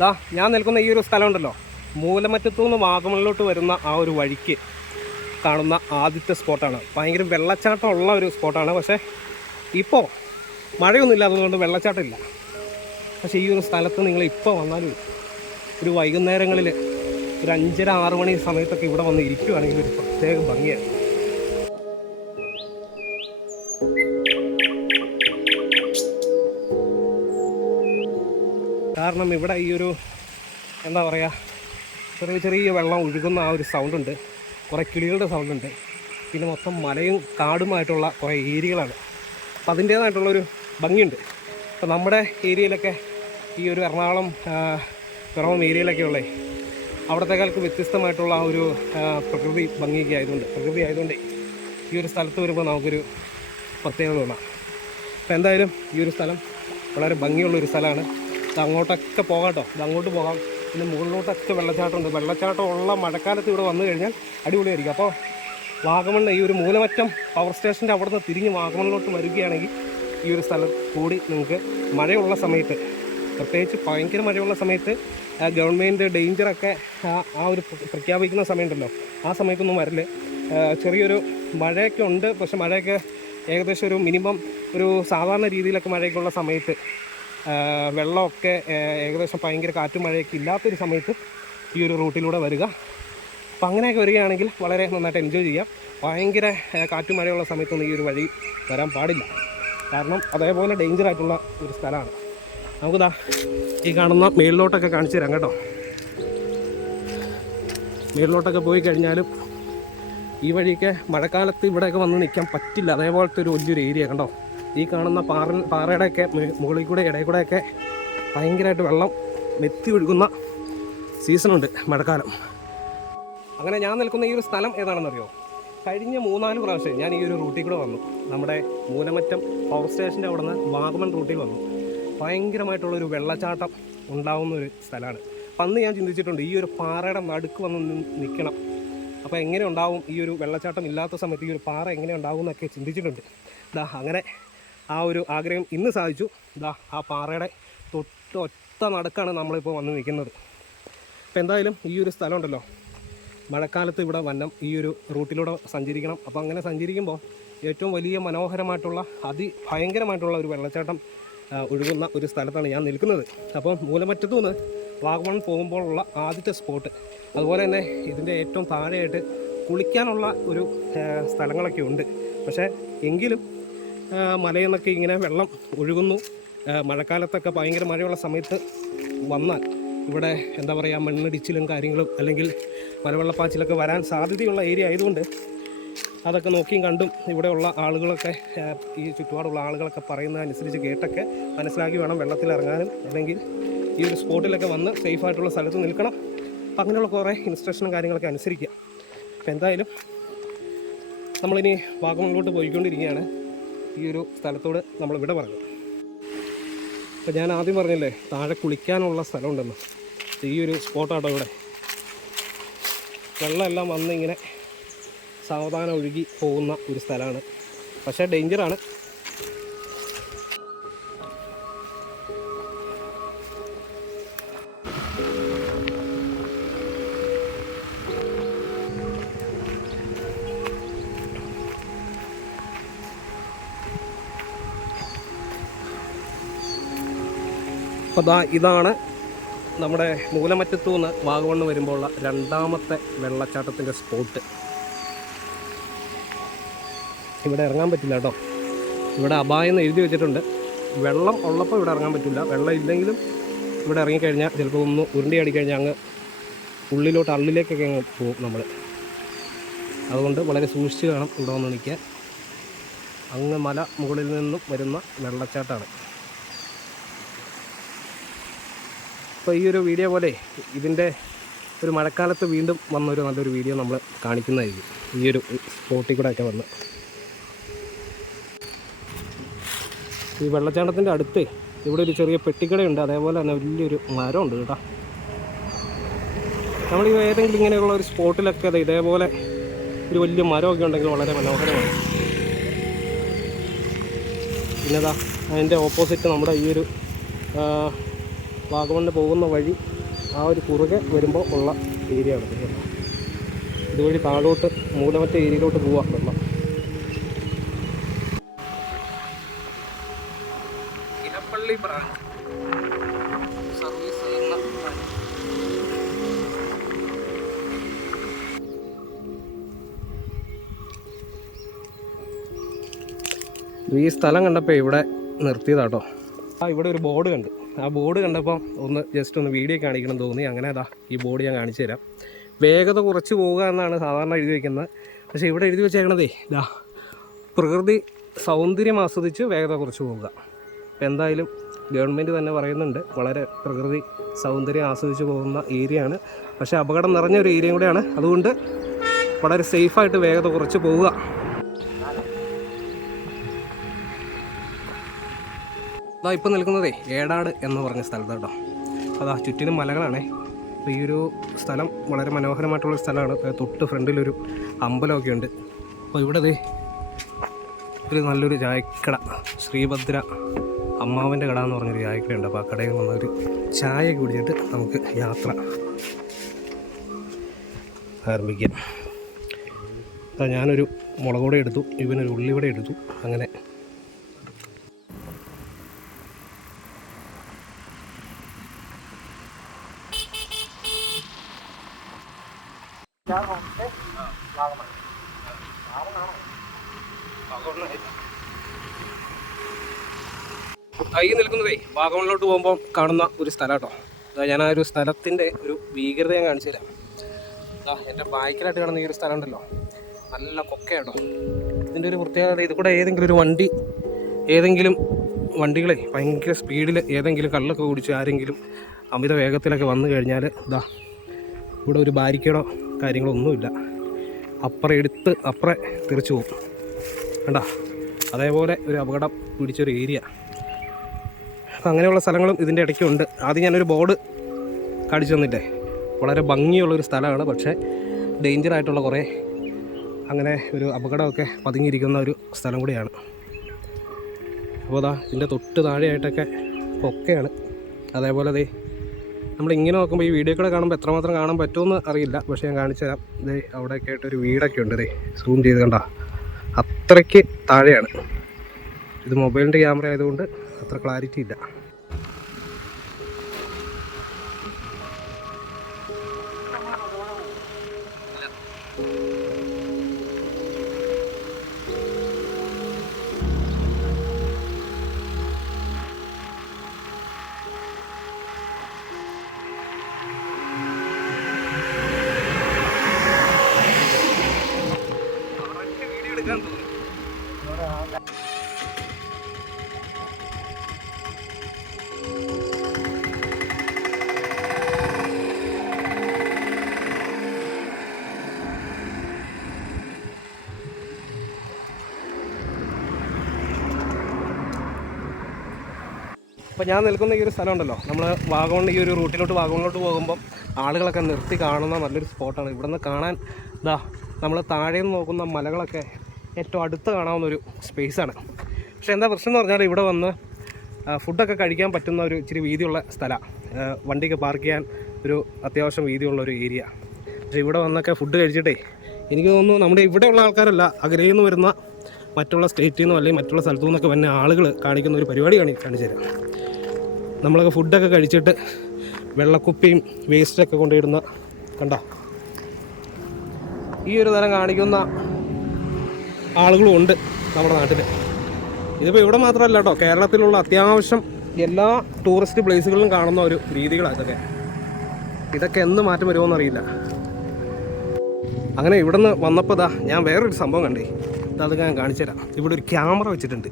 ദാ ഞാൻ നിൽക്കുന്ന ഈ ഒരു സ്ഥലമുണ്ടല്ലോ. മൂലമറ്റത്തു നിന്ന് വാഗമണിലോട്ട് വരുന്ന ആ ഒരു വഴിക്ക് കാണുന്ന ആദ്യത്തെ സ്പോട്ടാണ്. ഭയങ്കര വെള്ളച്ചാട്ടം ഉള്ള ഒരു സ്പോട്ടാണ്. പക്ഷേ ഇപ്പോൾ മഴയൊന്നും ഇല്ലാത്തതുകൊണ്ട് വെള്ളച്ചാട്ടമില്ല. പക്ഷെ ഈ ഒരു സ്ഥലത്ത് നിങ്ങൾ ഇപ്പോൾ വന്നാലും ഒരു വൈകുന്നേരങ്ങളിൽ ഒരു അഞ്ചര ആറ് മണി സമയത്തൊക്കെ ഇവിടെ വന്ന് ഇരിക്കുകയാണെങ്കിൽ ഒരു പ്രത്യേക ഭംഗിയാണ് കാരണം ഇവിടെ ഈ ഒരു എന്താ പറയുക ചെറിയ ചെറിയ വെള്ളം ഒഴുകുന്ന ആ ഒരു സൗണ്ട് ഉണ്ട്. കുറേ കിളികളുടെ സൗണ്ട് ഉണ്ട്. പിന്നെ മൊത്തം മലയും കാടുമായിട്ടുള്ള കുറേ ഏരിയകളാണ്. അപ്പോൾ അതിന്റേതായിട്ടുള്ളൊരു ഭംഗിയുണ്ട്. അപ്പോൾ നമ്മുടെ ഏരിയയിലൊക്കെ ഈ ഒരു എറണാകുളം പിറവം ഏരിയയിലൊക്കെ ഉള്ളേ അവിടത്തെക്കാൾക്ക് വ്യത്യസ്തമായിട്ടുള്ള ആ ഒരു പ്രകൃതി ഭംഗിയൊക്കെ ആയതുകൊണ്ട് പ്രകൃതി ആയതുകൊണ്ട് ഈ ഒരു സ്ഥലത്ത് വരുമ്പോൾ നമുക്കൊരു പ്രത്യേകത തോന്നാം. അപ്പോൾ എന്തായാലും ഈ ഒരു സ്ഥലം വളരെ ഭംഗിയുള്ള ഒരു സ്ഥലമാണ്. അങ്ങോട്ടൊക്കെ പോകാം കേട്ടോ. അങ്ങോട്ട് പോകാം. പിന്നെ മുകളിലോട്ടൊക്കെ വെള്ളച്ചാട്ടമുണ്ട്. വെള്ളച്ചാട്ടം ഉള്ള മഴക്കാലത്ത് ഇവിടെ വന്നു കഴിഞ്ഞാൽ അടിപൊളിയായിരിക്കും. അപ്പോൾ വാഗമണ്ണ് ഈ ഒരു മൂലമറ്റം പവർ സ്റ്റേഷന്റെ അവിടെ നിന്ന് തിരിഞ്ഞ് വാഗമണ്ണിലോട്ട് വരികയാണെങ്കിൽ ഈ ഒരു സ്ഥലം കൂടി നിങ്ങൾക്ക് മഴയുള്ള സമയത്ത് പ്രത്യേകിച്ച് ഭയങ്കര മഴയുള്ള സമയത്ത് ഗവൺമെന്റ് ഡേഞ്ചറൊക്കെ ആ ഒരു പ്രഖ്യാപിക്കുന്ന സമയമുണ്ടല്ലോ. ആ സമയത്തൊന്നും വരൽ ചെറിയൊരു മഴയൊക്കെ ഉണ്ട്. പക്ഷെ മഴയൊക്കെ ഏകദേശം ഒരു മിനിമം ഒരു സാധാരണ രീതിയിലൊക്കെ മഴയൊക്കെ ഉള്ള സമയത്ത് വെള്ളമൊക്കെ ഏകദേശം ഭയങ്കര കാറ്റും മഴയൊക്കെ ഇല്ലാത്തൊരു സമയത്ത് ഈ ഒരു റൂട്ടിലൂടെ വരിക. അപ്പം അങ്ങനെയൊക്കെ വരികയാണെങ്കിൽ വളരെ നന്നായിട്ട് എൻജോയ് ചെയ്യാം. ഭയങ്കര കാറ്റും മഴയുള്ള സമയത്തൊന്നും ഈ ഒരു വഴി വരാൻ പാടില്ല. കാരണം അതേപോലെ ഡേഞ്ചർ ആയിട്ടുള്ള ഒരു സ്ഥലമാണ്. നമുക്കിതാ ഈ കാണുന്ന മേളിലോട്ടൊക്കെ കാണിച്ചു തരാം കേട്ടോ. മേളിലോട്ടൊക്കെ പോയി കഴിഞ്ഞാലും ഈ വഴിയൊക്കെ മഴക്കാലത്ത് ഇവിടെയൊക്കെ വന്ന് നിൽക്കാൻ പറ്റില്ല. അതേപോലത്തെ ഒരു വലിയൊരു ഏരിയ കണ്ടോ? ഈ കാണുന്ന പാറ പാറയുടെയൊക്കെ മുകളിൽ കൂടെ ഇടയിൽ കൂടെയൊക്കെ ഭയങ്കരമായിട്ട് വെള്ളം മെത്തി ഒഴുകുന്ന സീസണുണ്ട് മഴക്കാലം. അങ്ങനെ ഞാൻ നിൽക്കുന്ന ഈ ഒരു സ്ഥലം ഏതാണെന്നറിയോ? കഴിഞ്ഞ മൂന്നാൽ പ്രാവശ്യം ഞാൻ ഈ ഒരു റൂട്ടിൽ കൂടെ വന്നു. നമ്മുടെ മൂലമറ്റം പവർ സ്റ്റേഷന്റെ അവിടെ നിന്ന് വാഗമൺ റൂട്ടിൽ വന്നു. ഭയങ്കരമായിട്ടുള്ളൊരു വെള്ളച്ചാട്ടം ഉണ്ടാവുന്ന ഒരു സ്ഥലമാണ്. അപ്പം അന്ന് ഞാൻ ചിന്തിച്ചിട്ടുണ്ട് ഈ ഒരു പാറയുടെ നടുക്ക് വന്ന് നിൽക്കണം. അപ്പോൾ എങ്ങനെ ഉണ്ടാവും ഈ ഒരു വെള്ളച്ചാട്ടം ഇല്ലാത്ത സമയത്ത് ഈ ഒരു പാറ എങ്ങനെ ഉണ്ടാവും എന്നൊക്കെ ചിന്തിച്ചിട്ടുണ്ട്. ദാ അങ്ങനെ ആ ഒരു ആഗ്രഹം ഇന്ന് സാധിച്ചു. ഇതാ ആ പാറയുടെ തൊട്ട് ഒറ്റ നടക്കാണ് നമ്മളിപ്പോൾ വന്ന് നിൽക്കുന്നത്. അപ്പോൾ എന്തായാലും ഈ ഒരു സ്ഥലം ഉണ്ടല്ലോ മഴക്കാലത്ത് ഇവിടെ വന്നം ഈ ഒരു റൂട്ടിലൂടെ സഞ്ചരിക്കണം. അപ്പോൾ അങ്ങനെ സഞ്ചരിക്കുമ്പോൾ ഏറ്റവും വലിയ മനോഹരമായിട്ടുള്ള അതിഭയങ്കരമായിട്ടുള്ള ഒരു വെള്ളച്ചാട്ടം ഒഴുകുന്ന ഒരു സ്ഥലത്താണ് ഞാൻ നിൽക്കുന്നത്. അപ്പോൾ മൂലമറ്റത്തു നിന്ന് വാഗമൺ പോകുമ്പോഴുള്ള ആദ്യത്തെ സ്പോട്ട്. അതുപോലെ തന്നെ ഇതിന്റെ ഏറ്റവും താഴെയായിട്ട് കുളിക്കാനുള്ള ഒരു സ്ഥലങ്ങളൊക്കെ ഉണ്ട്. പക്ഷേ എങ്കിലും മലയിൽ നിന്നൊക്കെ ഇങ്ങനെ വെള്ളം ഒഴുകുന്നു. മഴക്കാലത്തൊക്കെ ഭയങ്കര മഴയുള്ള സമയത്ത് വന്നാൽ ഇവിടെ എന്താ പറയുക മണ്ണിടിച്ചിലും കാര്യങ്ങളും അല്ലെങ്കിൽ മലവെള്ളപ്പാച്ചിലൊക്കെ വരാൻ സാധ്യതയുള്ള ഏരിയ ആയതുകൊണ്ട് അതൊക്കെ നോക്കിയും കണ്ടും ഇവിടെയുള്ള ആളുകളൊക്കെ ഈ ചുറ്റുപാടുള്ള ആളുകളൊക്കെ പറയുന്നതനുസരിച്ച് കേട്ടൊക്കെ മനസ്സിലാക്കി വേണം വെള്ളത്തിൽ ഇറങ്ങാനും. അല്ലെങ്കിൽ ഈ ഒരു സ്പോട്ടിലൊക്കെ വന്ന് സേഫായിട്ടുള്ള സ്ഥലത്ത് നിൽക്കണം. അപ്പം അങ്ങനെയുള്ള കുറേ ഇൻസ്ട്രക്ഷനും കാര്യങ്ങളൊക്കെ അനുസരിക്കുക. അപ്പം എന്തായാലും നമ്മളിനി വാഗമണിലോട്ട് പോയിക്കൊണ്ടിരിക്കുകയാണ്. ഈ ഒരു സ്ഥലത്തോട് നമ്മൾ ഇവിടെ പറഞ്ഞു. അപ്പോൾ ഞാൻ ആദ്യം പറഞ്ഞില്ലേ താഴെ കുളിക്കാനുള്ള സ്ഥലമുണ്ടെന്ന്. ഈ ഒരു സ്പോട്ടാട്ടോ ഇവിടെ. വെള്ളമെല്ലാം വന്ന് ഇങ്ങനെ സാവധാനം ഒഴുകി പോകുന്ന ഒരു സ്ഥലമാണ്. പക്ഷേ ഡേഞ്ചറാണ് അപ്പോൾ ദാ ഇതാണ് നമ്മുടെ മൂലമറ്റത്തു നിന്ന് വാഗമണ്ണ് വരുമ്പോഴുള്ള രണ്ടാമത്തെ വെള്ളച്ചാട്ടത്തിന്റെ സ്പോട്ട്. ഇവിടെ ഇറങ്ങാൻ പറ്റില്ല കേട്ടോ. ഇവിടെ അപായം എന്ന് എഴുതി വെച്ചിട്ടുണ്ട്. വെള്ളം ഉള്ളപ്പോൾ ഇവിടെ ഇറങ്ങാൻ പറ്റില്ല. വെള്ളം ഇല്ലെങ്കിലും ഇവിടെ ഇറങ്ങിക്കഴിഞ്ഞാൽ ചിലപ്പോൾ ഒന്ന് ഉരുണ്ടി അടിക്കഴിഞ്ഞാൽ അങ്ങ് ഉള്ളിലോട്ട് അള്ളിലേക്കൊക്കെ അങ്ങ് പോകും നമ്മൾ അതുകൊണ്ട് വളരെ സൂക്ഷിച്ച് വേണം ഇവിടെ വന്ന് നിൽക്കാൻ. അങ്ങ് മല മുകളിൽ നിന്നും വരുന്ന വെള്ളച്ചാട്ടമാണ്. അപ്പോൾ ഈ ഒരു വീഡിയോ പോലെ ഇതിന്റെ ഒരു മഴക്കാലത്ത് വീണ്ടും വന്നൊരു നല്ലൊരു വീഡിയോ നമ്മൾ കാണിക്കുന്നതായിരിക്കും. ഈ ഒരു സ്പോട്ടിൽ കൂടെ ഒക്കെ വന്ന്. ഈ വെള്ളച്ചാട്ടത്തിന്റെ അടുത്ത് ഇവിടെ ഒരു ചെറിയ പെട്ടിക്കടയുണ്ട്. അതേപോലെ തന്നെ വലിയൊരു മരമുണ്ട് കേട്ടോ. നമ്മൾ ഈ ഏതെങ്കിലും ഇങ്ങനെയുള്ള ഒരു സ്പോട്ടിലൊക്കെ ദേ ഇതേപോലെ ഒരു വലിയ മരമൊക്കെ ഉണ്ടെങ്കിൽ വളരെ മനോഹരമാണ്. പിന്നെതാ അതിന്റെ ഓപ്പോസിറ്റ് നമ്മുടെ ഈ ഒരു ആ, വാഗമണ്ണ് പോകുന്ന വഴി ആ ഒരു കുറുകെ വരുമ്പോൾ ഉള്ള ഏരിയ ആണ് ഇത്. ഇതുവഴി താഴോട്ട് മൂലമറ്റ ഏരിയയിലോട്ട് പോവാം വെള്ളം. ഇലപ്പള്ളി ബ്രാഞ്ച് സർവീസ് ചെയ്യുന്ന. ഈ സ്ഥലം കണ്ടപ്പോൾ ഇവിടെ നിർത്തിയതാട്ടോ. ആ ഇവിടെ ഒരു ബോർഡ് കണ്ട്. ആ ബോർഡ് കണ്ടപ്പോൾ ഒന്ന് ജസ്റ്റ് ഒന്ന് വീഡിയോ കാണിക്കണം തോന്നി. അങ്ങനെ അതാ ഈ ബോർഡ് ഞാൻ കാണിച്ചു തരാം. വേഗത കുറച്ച് പോവുക എന്നാണ് സാധാരണ എഴുതി വയ്ക്കുന്നത് പക്ഷേ ഇവിടെ എഴുതി വെച്ചേക്കണതേ ഇതാ പ്രകൃതി സൗന്ദര്യം ആസ്വദിച്ച് വേഗത കുറച്ച് പോവുക. അപ്പം എന്തായാലും ഗവൺമെന്റ് തന്നെ പറയുന്നുണ്ട് വളരെ പ്രകൃതി സൗന്ദര്യം ആസ്വദിച്ച് പോകുന്ന ഏരിയയാണ് പക്ഷേ അപകടം നിറഞ്ഞ ഒരു ഏരിയ കൂടെയാണ്. അതുകൊണ്ട് വളരെ സേഫായിട്ട് വേഗത കുറച്ച് പോവുക. അതാ ഇപ്പം നിൽക്കുന്നതേ ഏടാട് എന്ന് പറഞ്ഞ സ്ഥലത്ത് കേട്ടോ. അതാ ചുറ്റിനും മലകളാണേ. അപ്പോൾ ഈ ഒരു സ്ഥലം വളരെ മനോഹരമായിട്ടുള്ളൊരു സ്ഥലമാണ്. തൊട്ട് ഫ്രണ്ടിലൊരു അമ്പലമൊക്കെ ഉണ്ട്. അപ്പോൾ ഇവിടെ ദേ ഒരു നല്ലൊരു ചായക്കട ശ്രീഭദ്ര അമ്മാവന്റെ കട എന്ന് പറഞ്ഞൊരു ചായക്കടയുണ്ട് അപ്പോൾ ആ കടയിൽ നിന്നൊരു ചായ കുടിച്ചിട്ട് നമുക്ക് യാത്ര ആരംഭിക്കാം. ഞാനൊരു മുളക് എടുത്തു ഇവനൊരു ഉള്ളിവിടെ എടുത്തു. അങ്ങനെ കൈ നിൽക്കുന്നതേ വാഗമണിലോട്ട് പോകുമ്പോൾ കാണുന്ന ഒരു സ്ഥലം കേട്ടോ അതാ ഞാൻ ആ ഒരു സ്ഥലത്തിന്റെ ഒരു ഭീകരത ഞാൻ കാണിച്ചു തരാം. അതാ എന്റെ ബാക്കിലായിട്ട് കാണുന്ന ഈ ഒരു സ്ഥലം ഉണ്ടല്ലോ. നല്ല കൊക്കയാട്ടോ. ഇതിന്റെ ഒരു പ്രത്യേകത ഇത് കൂടെ ഏതെങ്കിലും ഒരു വണ്ടി ഏതെങ്കിലും വണ്ടികളെ ഭയങ്കര സ്പീഡിൽ ഏതെങ്കിലും കള്ളൊക്കെ കുടിച്ച് ആരെങ്കിലും അമിത വേഗത്തിലൊക്കെ വന്നു കഴിഞ്ഞാൽ ഇതാ ഇവിടെ ഒരു ബാരിക്കേഡോ കാര്യങ്ങളോ ഒന്നുമില്ല അപ്പുറം എടുത്ത് അപ്പുറം തിരിച്ചു പോകും. കണ്ടാ? അതേപോലെ ഒരു അപകടം പിടിച്ചൊരു ഏരിയ അങ്ങനെയുള്ള സ്ഥലങ്ങളും ഇതിന്റെ ഇടയ്ക്കുണ്ട്. ആദ്യം ഞാനൊരു ബോർഡ് കാണിച്ചു തന്നില്ലേ? വളരെ ഭംഗിയുള്ളൊരു സ്ഥലമാണ്. പക്ഷേ ഡേഞ്ചർ ആയിട്ടുള്ള കുറേ അങ്ങനെ ഒരു അപകടമൊക്കെ പതുങ്ങിയിരിക്കുന്ന ഒരു സ്ഥലം കൂടിയാണ്. അപ്പോൾ അതാ ഇതിന്റെ തൊട്ട് താഴെയായിട്ടൊക്കെ ഒക്കെയാണ് അതേപോലെ ദേ നമ്മൾ ഇങ്ങനെ നോക്കുമ്പോൾ ഈ വീഡിയോ കൂടെ കാണുമ്പോൾ എത്രമാത്രം കാണാൻ പറ്റുമെന്ന് അറിയില്ല. പക്ഷേ ഞാൻ കാണിച്ചു തരാം. ദേ അവിടെയൊക്കെ ആയിട്ടൊരു വീടൊക്കെ ഉണ്ട് ദേ. സൂം ചെയ്ത് കണ്ട. അത്രയ്ക്ക് താഴെയാണ്. ഇത് മൊബൈലിന്റെ ക്യാമറ ആയതുകൊണ്ട് അത്ര ക്ലാരിറ്റി ഇല്ല. വീഡിയോ അപ്പോൾ ഞാൻ നിൽക്കുന്ന ഈ ഒരു സ്ഥലം ഉണ്ടല്ലോ. നമ്മൾ വാഗമൺ ഈ ഒരു റൂട്ടിലോട്ട് വാഗമണിലോട്ട് പോകുമ്പം ആളുകളൊക്കെ നിർത്തി കാണുന്ന നല്ലൊരു സ്പോട്ടാണ്. ഇവിടെ നിന്ന് കാണാൻ ഇതാ നമ്മൾ താഴെ നിന്ന് നോക്കുന്ന മലകളൊക്കെ ഏറ്റവും അടുത്ത് കാണാവുന്ന ഒരു സ്പേസാണ്. പക്ഷേ എന്താ പ്രശ്നം എന്ന് പറഞ്ഞാൽ ഇവിടെ വന്ന് ഫുഡൊക്കെ കഴിക്കാൻ പറ്റുന്ന ഒരു ഇച്ചിരി വീതിയുള്ള സ്ഥലമാണ് വണ്ടിക്ക് പാർക്ക് ചെയ്യാൻ ഒരു അത്യാവശ്യം വീതിയുള്ള ഒരു ഏരിയ. പക്ഷേ ഇവിടെ വന്നൊക്കെ ഫുഡ് കഴിച്ചിട്ടേ എനിക്ക് തോന്നുന്നു നമ്മുടെ ഇവിടെയുള്ള ആൾക്കാരല്ല അഗ്രയിൽ നിന്ന് വരുന്ന മറ്റുള്ള സ്റ്റേറ്റിൽ നിന്നും അല്ലെങ്കിൽ മറ്റുള്ള സ്ഥലത്തു നിന്നൊക്കെ വന്ന ആളുകൾ കാണിക്കുന്ന ഒരു പരിപാടി കാണി കാണിച്ചു തരാം നമ്മളൊക്കെ ഫുഡൊക്കെ കഴിച്ചിട്ട് വെള്ളക്കുപ്പിയും വേസ്റ്റൊക്കെ കൊണ്ടിടുന്ന കണ്ട. ഈ ഒരു തരം കാണിക്കുന്ന ആളുകളും ഉണ്ട് നമ്മുടെ നാട്ടിൽ ഇതിപ്പോൾ ഇവിടെ മാത്രമല്ല കേട്ടോ കേരളത്തിലുള്ള അത്യാവശ്യം എല്ലാ ടൂറിസ്റ്റ് പ്ലേസുകളിലും കാണുന്ന ഒരു രീതികളാണ് ഇതൊക്കെ. ഇതൊക്കെ എന്ന് മാറ്റം വരുമോ അറിയില്ല. അങ്ങനെ ഇവിടെ നിന്ന് വന്നപ്പോൾ ദാ ഞാൻ വേറൊരു സംഭവം കണ്ടേ. അതൊക്കെ ഞാൻ കാണിച്ചു തരാം ഇവിടെ ഒരു ക്യാമറ വെച്ചിട്ടുണ്ട്.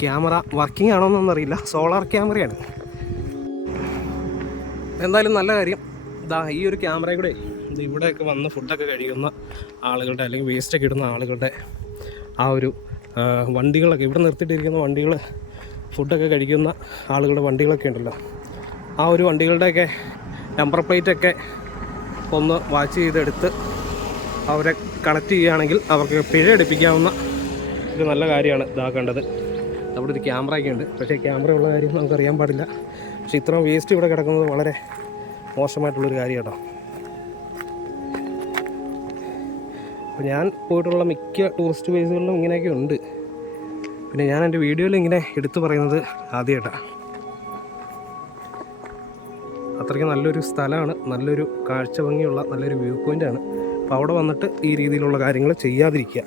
ക്യാമറ വർക്കിംഗ് ആണോ എന്നൊന്നറിയില്ല സോളാർ ക്യാമറയാണ് എന്തായാലും നല്ല കാര്യം. ഇതാ ഈ ഒരു ക്യാമറ കൂടെ ഇവിടെയൊക്കെ വന്ന് ഫുഡൊക്കെ കഴിക്കുന്ന ആളുകളുടെ അല്ലെങ്കിൽ വേസ്റ്റൊക്കെ ഇടുന്ന ആളുകളുടെ ആ ഒരു വണ്ടികളൊക്കെ ഇവിടെ നിർത്തിയിട്ടിരിക്കുന്ന വണ്ടികൾ ഫുഡൊക്കെ കഴിക്കുന്ന ആളുകളുടെ വണ്ടികളൊക്കെ ഉണ്ടല്ലോ. ആ ഒരു വണ്ടികളുടെയൊക്കെ നമ്പർ പ്ലേറ്റൊക്കെ ഒന്ന് വാച്ച് ചെയ്തെടുത്ത് അവരെ കണക്ട് ചെയ്യുകയാണെങ്കിൽ അവർക്ക് പിഴ എടുപ്പിക്കാവുന്ന ഒരു നല്ല കാര്യമാണ് ഇതാക്കേണ്ടത് അവിടെ ഒരു ക്യാമറ ഒക്കെ ഉണ്ട്. പക്ഷേ ക്യാമറ ഉള്ള കാര്യം നമുക്ക് അറിയാൻ പാടില്ല. പക്ഷേ ഇത്രയും വേസ്റ്റ് ഇവിടെ കിടക്കുന്നത് വളരെ മോശമായിട്ടുള്ളൊരു കാര്യം കേട്ടോ അപ്പോൾ ഞാൻ പോയിട്ടുള്ള മിക്ക ടൂറിസ്റ്റ് പ്ലേസുകളിലും ഇങ്ങനെയൊക്കെ ഉണ്ട്. പിന്നെ ഞാൻ എന്റെ വീഡിയോയിൽ ഇങ്ങനെ എടുത്തു പറയുന്നത് ആദ്യമായിട്ടാണ് അത്രയ്ക്ക് നല്ലൊരു സ്ഥലമാണ്. നല്ലൊരു കാഴ്ച ഭംഗിയുള്ള നല്ലൊരു വ്യൂ പോയിന്റാണ് അപ്പോൾ അവിടെ വന്നിട്ട് ഈ രീതിയിലുള്ള കാര്യങ്ങൾ ചെയ്യാതിരിക്കുക.